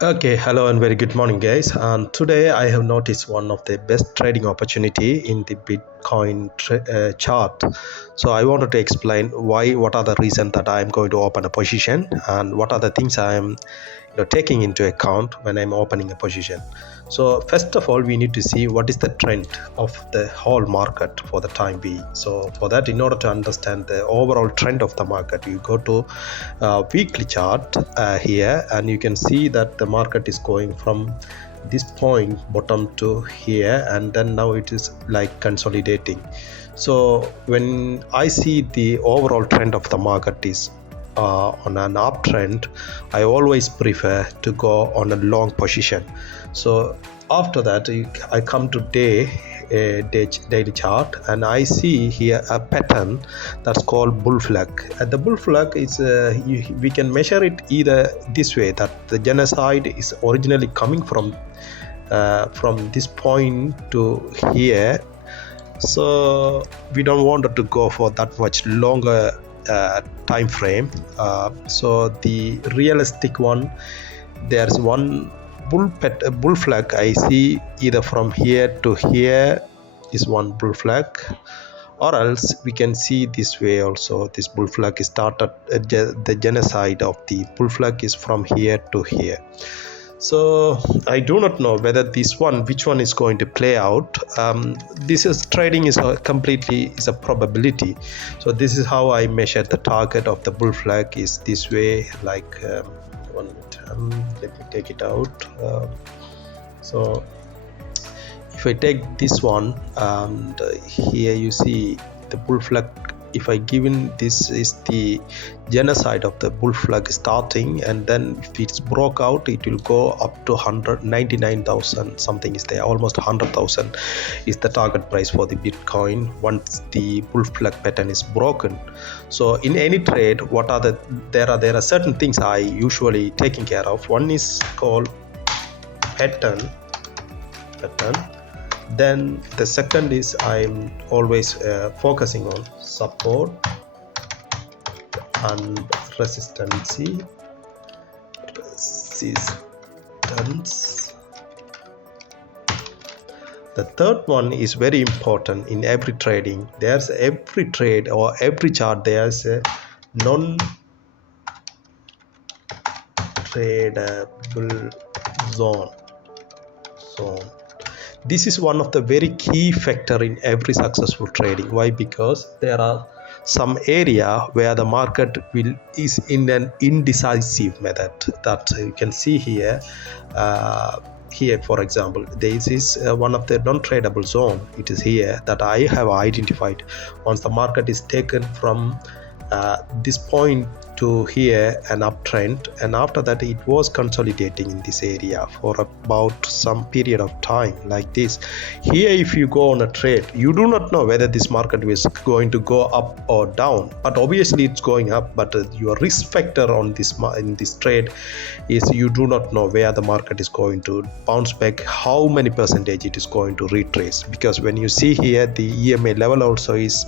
Okay, hello and very good morning, guys. And today I have noticed one of the best trading opportunity in the Bitcoin chart. So I wanted to explain why, what are the reasons that I am going to open a position, and what are the things I am taking into account when I'm opening a position. So first of all, we need to see what is the trend of the whole market for the time being. So for that, in order to understand the overall trend of the market, you go to weekly chart here, and you can see that the market is going from this point bottom to here, and then now it is like consolidating. So when I see the overall trend of the market is on an uptrend, I always prefer to go on a long position. So after that, I come to daily chart, and I see here a pattern that's called bull flag. The bull flag is we can measure it either this way, that the genocide is originally coming from this point to here. So we don't want it to go for that much longer time frame. So the realistic one, there's one bull flag I see either from here to here is one bull flag, or else we can see this way also. This bull flag is started the genocide of the bull flag is from here to here. So I do not know whether which one is going to play out. This is trading is a probability. So this is how I measure the target of the bull flag is this way. Like 1 minute, let me take it out. So if I take this one, and here you see the bull flag. If I given this is the genocide of the bull flag starting, and then if it's broke out, it will go up to 199,000 something is there, almost 100,000 is the target price for the Bitcoin once the bull flag pattern is broken. So in any trade, there are certain things I usually taking care of. One is called pattern. Then the second is I'm always focusing on support and resistance. The third one is very important in every trading. There's every trade or every chart, there's a non-tradable zone. This is one of the very key factor in every successful trading. Why? Because there are some area where the market is in an indecisive method, that you can see here. Here, for example, this is one of the non-tradable zone. It is here that I have identified. Once the market is taken from this point to here, an uptrend, and after that it was consolidating in this area for about some period of time like this. Here, if you go on a trade, you do not know whether this market is going to go up or down, but obviously it's going up. But your risk factor on in this trade is you do not know where the market is going to bounce back, how many percentage it is going to retrace, because when you see here, the EMA level also is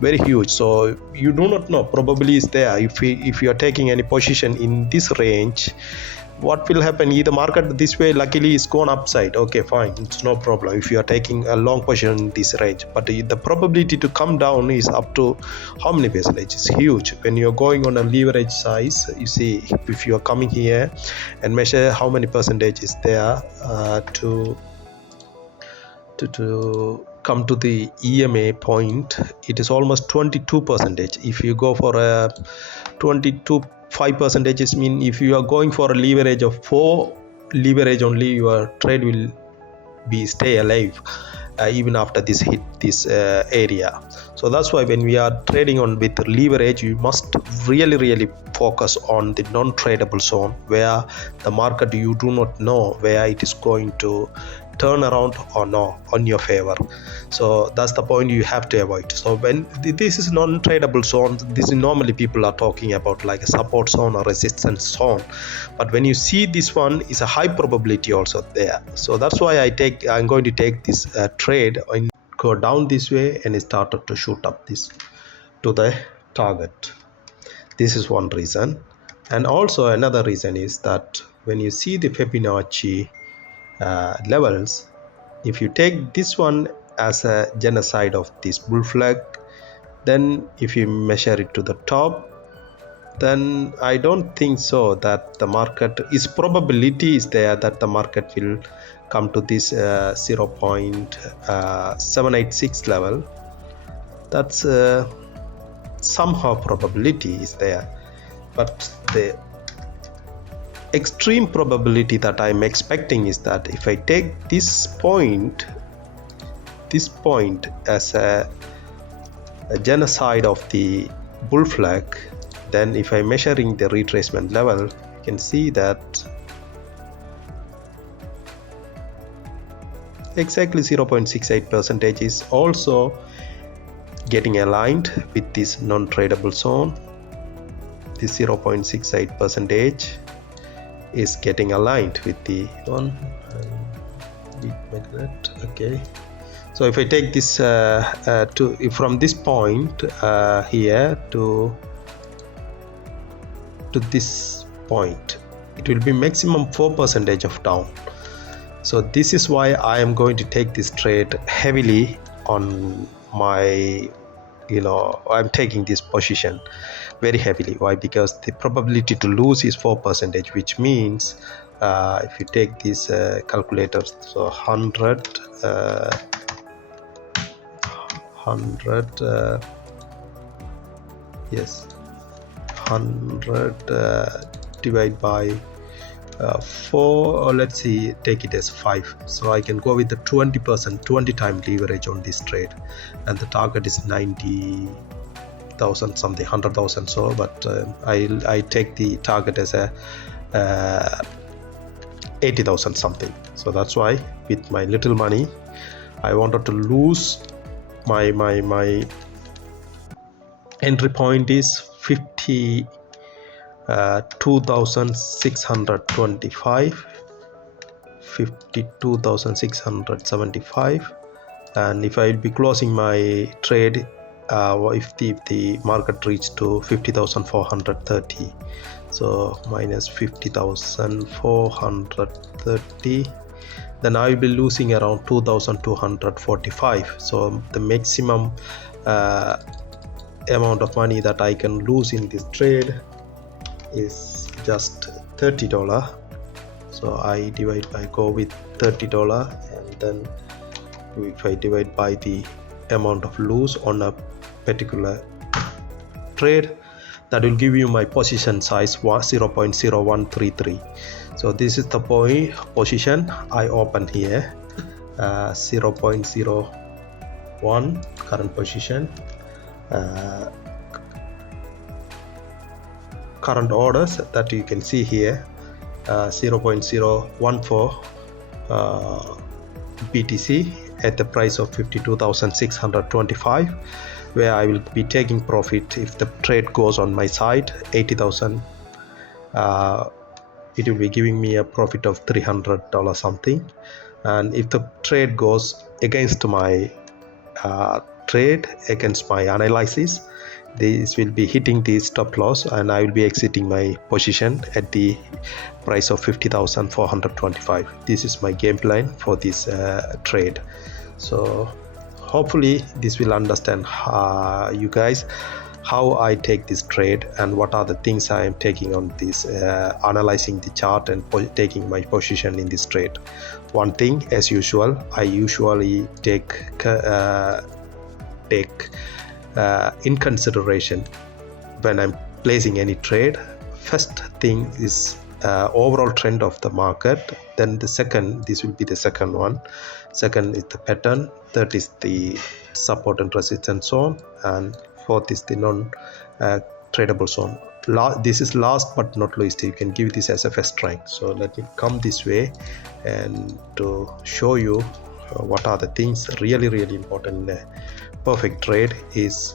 very huge. So you do not know, probably is there. If you are taking any position in this range, what will happen? Either market this way luckily is gone upside, okay, fine, it's no problem if you are taking a long position in this range. But the probability to come down is up to how many percentage? It's huge. When you're going on a leverage size, you see, if you are coming here and measure how many percentage is there to come to the EMA point, it is almost 22%. If you go for a 22.5%, mean if you are going for a leverage of 4 leverage only, your trade will be stay alive even after this hit this area. So that's why when we are trading on with leverage, you must really focus on the non-tradable zone, where the market, you do not know where it is going to turn around or no on your favor. So that's the point you have to avoid. So when this is non-tradable zone, this is normally people are talking about like a support zone or resistance zone, but when you see this one is a high probability also there. So that's why I'm going to take this trade and go down this way, and it started to shoot up this to the target. This is one reason. And also another reason is that when you see the Fibonacci levels, if you take this one as a genocide of this bull flag, then if you measure it to the top, then I don't think so that the market is, probability is there that the market will come to this 0.786 level. That's somehow probability is there, but the extreme probability that I'm expecting is that if I take this point as a genocide of the bull flag, then if I'm measuring the retracement level, you can see that exactly 0.68% is also getting aligned with this non-tradable zone. This 0.68% is getting aligned with the one. Okay, so if I take this from this point here to this point, it will be maximum 4% of down. So this is why I am going to take this trade heavily on my, I'm taking this position very heavily. Why? Because the probability to lose is 4%, which means if you take these calculators, so 100 yes, 100 divided by 4, or let's see, take it as 5. So I can go with the 20%, 20 time leverage on this trade, and the target is 90,000 something, 100,000. So, but I take the target as a 80,000 something. So that's why with my little money, I wanted to lose my entry point is 52,625, 52,675, and if I'll be closing my trade if the market reached to 50,430, so minus 50,430, then I will be losing around 2,245. So the maximum amount of money that I can lose in this trade is just $30. So I go with $30, and then if I divide by the amount of lose on a particular trade, that will give you my position size 0.0133. So this is the position I open here, 0.01 current position. Current orders that you can see here, 0.014 BTC at the price of 52,625, where I will be taking profit if the trade goes on my side 80,000. It will be giving me a profit of $300 something, and if the trade goes against my against my analysis, this will be hitting the stop loss, and I will be exiting my position at the price of 50,425. This is my game plan for this trade. So hopefully this will understand you guys how I take this trade and what are the things I am taking on this, analyzing the chart and taking my position in this trade. One thing, as usual, I usually take in consideration when I'm placing any trade. First thing is overall trend of the market, then the second, this will be the second one, second is the pattern, third is the support and resistance zone, and fourth is the non-tradable zone. This is last but not least, you can give this as a first rank. So let me come this way and to show you what are the things really important in a perfect trade. Is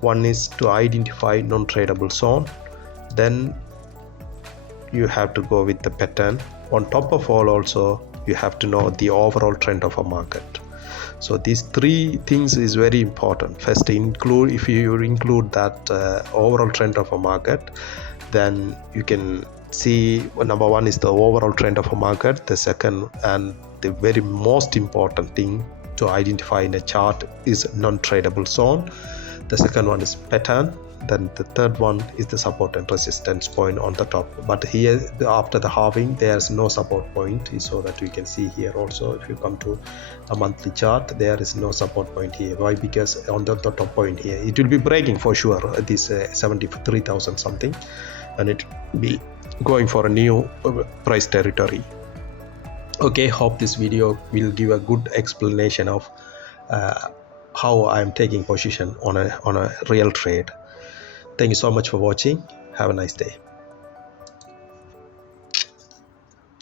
one is to identify non-tradable zone, then you have to go with the pattern. On top of all, also you have to know the overall trend of a market. So these three things is very important. First, if you include that overall trend of a market, then you can see, number one is the overall trend of a market. The second and the very most important thing to identify in a chart is non-tradable zone. The second one is pattern. Then the third one is the support and resistance point on the top. But here, after the halving, there's no support point, so that we can see here also. If you come to a monthly chart, there is no support point here. Why? Because on the top point here, it will be breaking for sure this 73,000 something, and it will be going for a new price territory. Okay, hope this video will give a good explanation of how I am taking position on a real trade. Thank you so much for watching. Have a nice day.